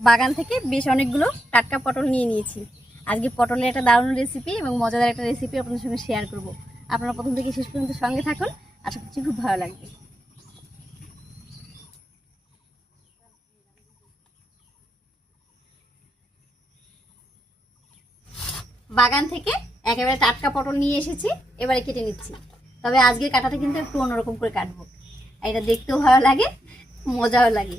বাগান থেকে বেশ অনেকগুলো টাটকা পটল নিয়ে নিয়েছি। আজকে পটলের একটা দারুণ রেসিপি এবং মজাদার একটা রেসিপি আপনাদের সঙ্গে শেয়ার করব। আপনারা প্রথম থেকে শেষ পর্যন্ত সঙ্গে থাকুন, আশা করছি খুব ভালো লাগবে। বাগান থেকে একেবারে টাটকা পটল নিয়ে এসেছি, এবারে কেটে নিচ্ছি। তবে আজকের কাটাটা কিন্তু একটু অন্যরকম করে কাটবো, এটা দেখতেও ভালো লাগে, মজাও লাগে।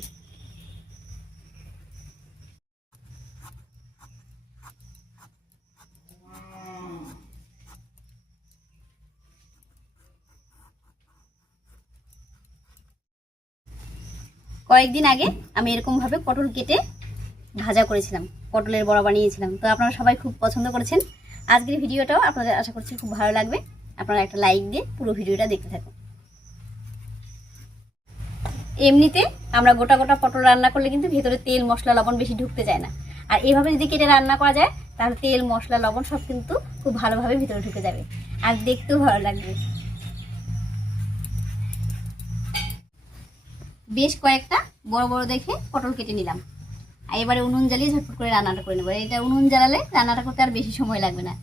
কয়েকদিন আগে আমি এরকমভাবে পটল কেটে ভাজা করেছিলাম, পটলের বড়া বানিয়েছিলাম। তো আপনারা সবাই খুব পছন্দ করেছেন। আজকের ভিডিওটাও আপনাদের আশা করছি খুব ভালো লাগবে। আপনারা একটা লাইক দিয়ে পুরো ভিডিওটা দেখতে থাকুন। এমনিতে আমরা গোটা গোটা পটল রান্না করলে কিন্তু ভেতরে তেল মশলা লবণ বেশি ঢুকতে যায় না, আর এইভাবে যদি কেটে রান্না করা যায় তাহলে তেল মশলা লবণ সব কিন্তু খুব ভালোভাবে ভিতরে ঢুকে যাবে আর দেখতেও ভালো লাগবে। বেশ কয়েকটা বড় বড় দেখে পটল কেটে নিলাম, আর এবারে উনুন জ্বালিয়ে ঝটপট করে রান্নাটা করে নেবো। এটা উনুন জ্বালালে রান্নাটা করতে আর বেশি সময় লাগবে না।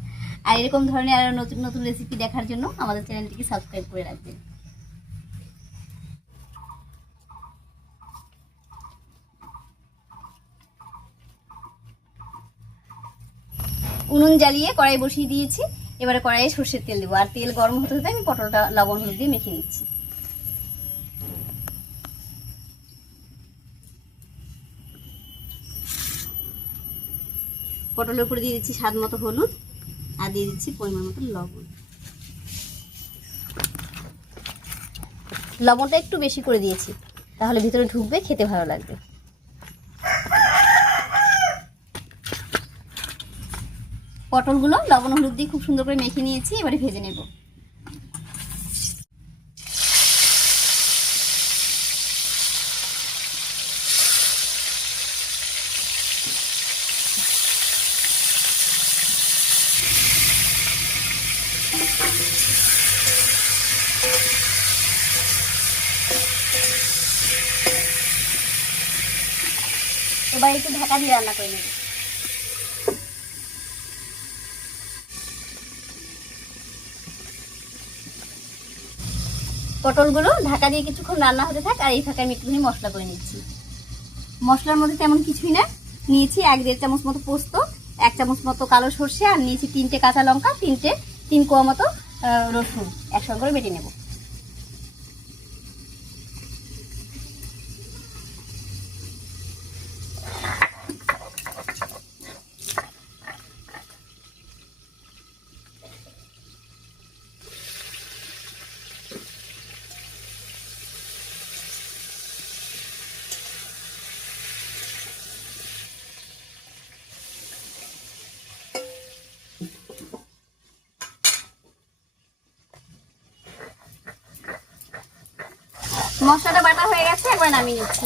আর এরকম ধরনের আরো নতুন নতুন রেসিপি দেখার জন্য আমাদের চ্যানেলটিকে সাবস্ক্রাইব করে রাখবেন। উনুন জ্বালিয়ে কড়াই বসিয়ে দিয়েছি, এবারে কড়াইয়ে সর্ষের তেল দেবো। আর তেল গরম হতে হতে আমি পটলটা লবণ হলুদ দিয়ে মেখে নিচ্ছি। পটলের উপরে দিয়ে দিচ্ছি স্বাদ মতো হলুদ, আর দিয়ে দিচ্ছি পরিমাণ মতো লবণ। লবণটা একটু বেশি করে দিয়েছি, তাহলে ভিতরে ঢুকবে, খেতে ভালো লাগবে। পটলগুলো লবণ হলুদ দিয়ে খুব সুন্দর করে মেখে নিয়েছি, এবারে ভেজে নেব। এবার একটু ঢাকা দিয়ে রান্না করে নেব। পটলগুলো ঢাকা দিয়ে কিছুক্ষণ রান্না হতে থাক, আর এই ফাঁকে আমি একটুখানি মশলা করে নিচ্ছি। মশলার মধ্যে তেমন কিছুই না, নিয়েছি 1-1.5 চামচ মতো পোস্ত, 1 চামচ মতো কালো সর্ষে, আর নিয়েছি 3টে কাঁচা লঙ্কা, 3 কোয়া মতো রসুন একসঙ্গে করে বেটে নেব। মশলাটা বাটা হয়ে গেছে, একবার নামিয়ে নিচ্ছি।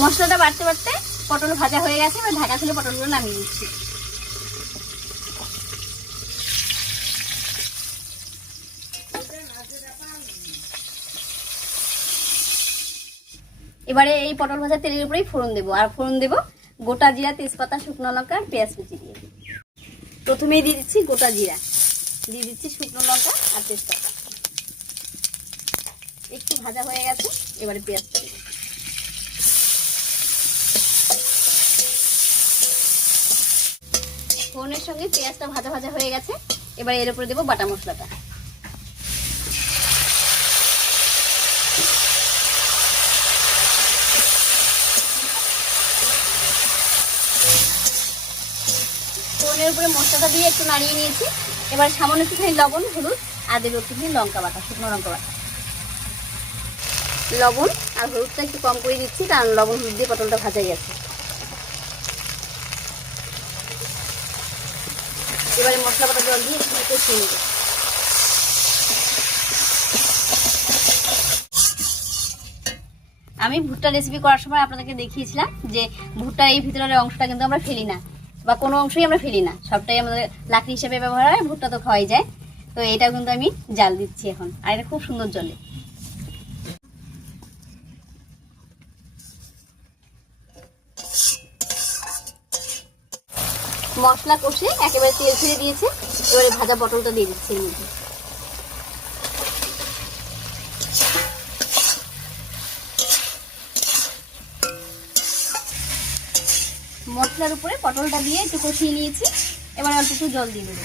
মশলাটা বাড়তে বাড়তে পটল ভাজা হয়ে গেছে, এবার ঢাকা খুলে পটলগুলো নামিয়ে নিচ্ছি। এবারে এই পটল ভাজা তেলের উপরেই ফোড়ন দেবো, আর ফোড়ন দেবো গোটা জিরা, তেজপাতা, শুকনো লঙ্কা আর পেঁয়াজ কুচি দিয়ে। প্রথমেই দিয়ে দিচ্ছি গোটা জিরা, দিয়ে দিচ্ছি শুকনো লঙ্কা আর তেজপাতা। একটু ভাজা হয়ে গেছে, এবারে পেঁয়াজটা দেবো। ফোড়নের সঙ্গে পেঁয়াজটা ভাজা ভাজা হয়ে গেছে, এবার এর উপরে দেবো বাটা মশলাটা। ফোড়নের উপরে মশলাটা দিয়ে একটু নাড়িয়ে নিয়েছি, এবার সামান্য একটুখানি লবণ হলুদ আর দেবো একটুখানি লঙ্কা বাটা, শুকনো লঙ্কা বাটা। লবণ আর হলুদটা একটু কম করে দিচ্ছি, কারণ লবণ হলুদ দিয়ে পটলটা ভাজাই আছে। এবারে মশলা বাটা জল দিয়ে একটু কষিয়ে নেব। আমি ভুট্টা রেসিপি করার সময় আপনাদেরকে দেখিয়েছিলাম যে ভুট্টার এই ভিতরের অংশটা কিন্তু আমরা ফেলি না, বা কোনো অংশই আমরা ফেলি না, সবটাই আমাদের লাকড়ি হিসেবে ব্যবহার হয়। ভুট্টা তো খাওয়াই যায়। তো এটাও কিন্তু আমি জাল দিচ্ছি এখন, আর এটা খুব সুন্দর জলে। মশলা কষে একেবারে তেল ছেড়ে দিয়েছে, এবারে ভাজা পটলটা দিয়ে দিচ্ছি এর মধ্যে। মশলার উপরে পটলটা দিয়ে একটু কষিয়ে নিয়েছি, এবার অল্প একটু জল দিয়ে দেবো।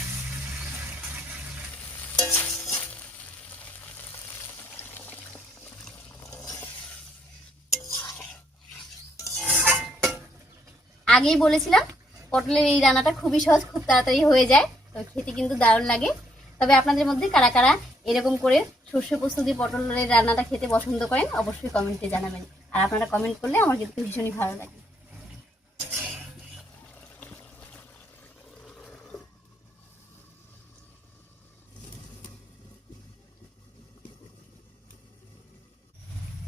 আগেই বলেছিলাম পটলের এই রান্নাটা খুবই সহজ, খুব তাড়াতাড়ি হয়ে যায়, তো খেতে কিন্তু দারুণ লাগে। তবে আপনাদের মধ্যে কারা কারা এরকম করে সর্ষে পোস্ত দিয়ে পটলের রান্নাটা খেতে পছন্দ করেন অবশ্যই কমেন্টে জানাবেন। আর আপনারা কমেন্ট করলে আমার কিন্তু ভীষণই ভালো লাগে।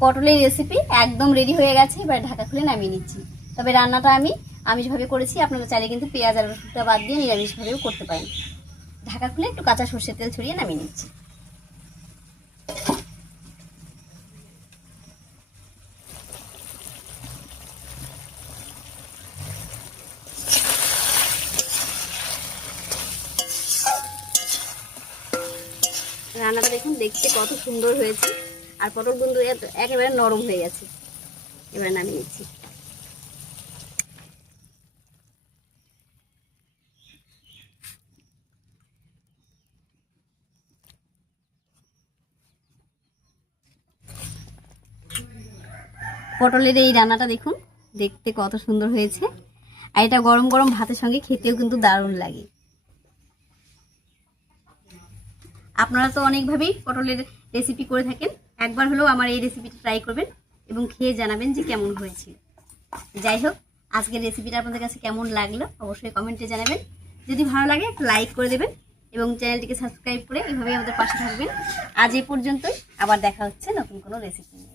পটলের রেসিপি একদম রেডি হয়ে গেছে, এবার ঢাকা খুলে নামিয়ে নিচ্ছি। তবে রান্নাটা আমি আমিষভাবে করেছি, আপনারা চাইলে কিন্তু পেঁয়াজ আর রসুনটা বাদ দিয়ে নিরামিষভাবেও করতে পারেন। ঢাকা খুলে একটু কাঁচা সর্ষের তেল ছড়িয়ে নামিয়ে নিচ্ছি। রান্নাটা দেখুন দেখতে কত সুন্দর হয়েছে, আর পটল কিন্তু একেবারে নরম হয়ে গেছে। এবার নামিয়ে নিচ্ছি। পটলের এই রান্নাটা দেখুন দেখতে কত সুন্দর হয়েছে, আর এটা গরম গরম ভাতের সঙ্গে খেতেও কিন্তু দারুণ লাগে। আপনারা তো অনেকভাবেই পটলের রেসিপি করে থাকেন, একবার হলেও আমার এই রেসিপিটা ট্রাই করবেন এবং খেয়ে জানাবেন যে কেমন হয়েছে। যাই হোক, আজকের রেসিপিটা আপনাদের কাছে কেমন লাগলো অবশ্যই কমেন্টে জানাবেন। যদি ভালো লাগে একটা লাইক করে দেবেন এবং চ্যানেলটিকে সাবস্ক্রাইব করে এভাবেই আমাদের পাশে থাকবেন। আজ এই পর্যন্তই, আবার দেখা হচ্ছে নতুন কোনো রেসিপি নিয়ে।